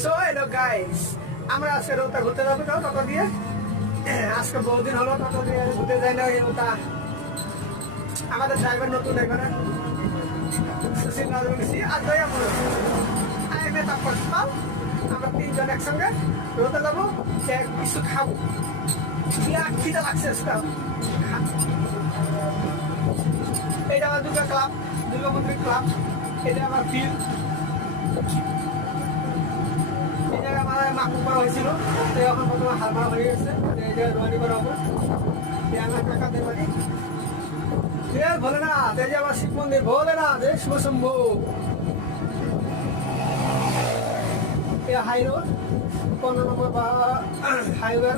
So hello guys, আমরা আজকে রোতা ঘুরতে যাবো তো টোটো দিয়ে। আজকে বহুদিন হলো টোটো দিয়ে ঘুরতে যাই না। এই রোতা আমাদের ড্রাইভার নতুন এখানে সুশীল রাজ বলেছি আর দয়া বলো আইনে তারপর আমরা তিনজন একসঙ্গে রোতে যাবো, কিছু খাবো। খিদে লাগছে। এটা আমার দুর্গা ক্লাব, দুর্গা মন্দির ক্লাব। এটা আমার ফিল্ড। এই জায়গায় আমার মাকুম করা হয়েছিল, এখন বর্তমানে হাল মারা হয়ে গেছে। এই জায়গায় রোয়ানি করা হবো। আমার কাকাদের বাড়ি ভোলেনাথ। এই যে আমার শিব মন্দির ভোলেনাথ শিবশম্ভু। হাই রোড 15 নম্বর হাইওয়ে।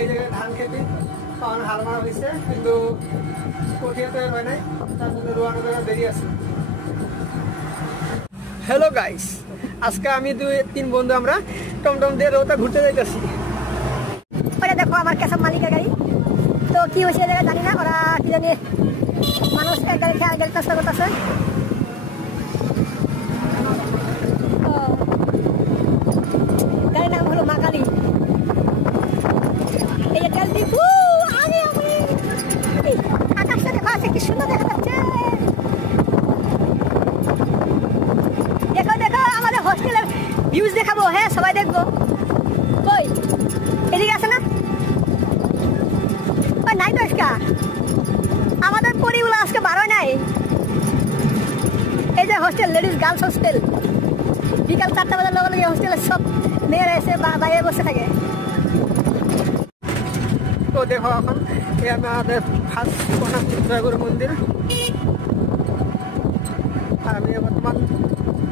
এই জায়গায় ধান খেতে কারণ হাল মারা হয়েছে, কিন্তু কঠিয়া তৈরি হয় নাই, তার জন্য রোয়ানো করে বেরিয়ে আছে। হ্যালো গাইস, আজকে আমি 2-3 বন্ধু আমরা টমটম দিয়ে রোতা ঘুরতে যাইতেছি। ওটা দেখো আমার কেসব মালিকের গাড়ি। তো কি হয়েছে জায়গা জানি না, ওরা কি জানি মানুষ এক গাড়ি থেকে গাড়ি চেষ্টা করতেছে। গাড়ির নাম হলো মা কালী। এই যে তেল দিব আগে আকাশটা দেখো, আছে কি সুন্দর দেখা যাচ্ছে। দেখো দেখো আমাদের হোস্টেলের ভিউজ দেখাবো। হ্যাঁ, সবাই দেখবো। কই এদিকে আছে না? নাই তো আজকে আমাদের পরিগুলো আজকে বারোয় নাই। এই যে হোস্টেল, লেডিস গার্লস হোস্টেল। বিকাল 4টা বাজার লগে লগে হোস্টেলের সব মেয়েরা এসে বাইরে বসে থাকে। তো দেখো এখন আমাদের ফার্স্ট জয়গুরু মন্দির। আর আমি বর্তমান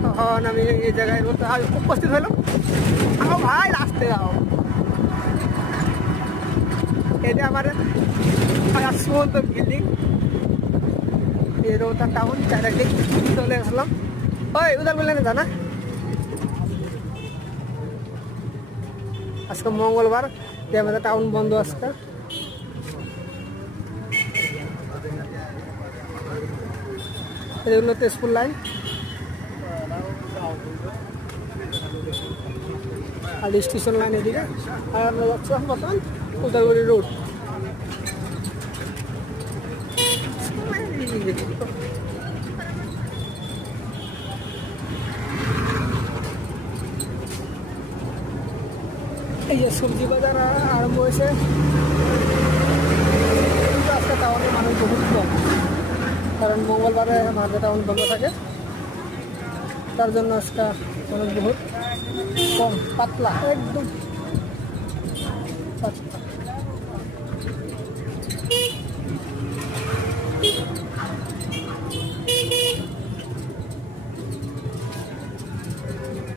তখন আমি এই জায়গায় উপস্থিত হলাম। আও ভাই আসতে যাও। এটা আমার সুমন্ত বিল্ডিং, রোতা টাউন। ডাইরেক্টলি চলে আসলাম। ওই উদার বললেন জানা, আজকে মঙ্গলবার, আমাদের টাউন বন্ধ আজকে। এগুলো তেজপুর লাইন আর স্টেশন লাইন এদিকে। আর আমরা যাচ্ছি বর্তমান উদালগুড়ি রোড। এই যে সবজি বাজার আরম্ভ হয়েছে, কিন্তু আজকে টাউনের মানুষ বহুত কম, কারণ মঙ্গলবারে আমাদের টাউন বন্ধ থাকে। তার জন্য আজকে মানুষ বহুত কম, পাতলা, একদম পাতলা।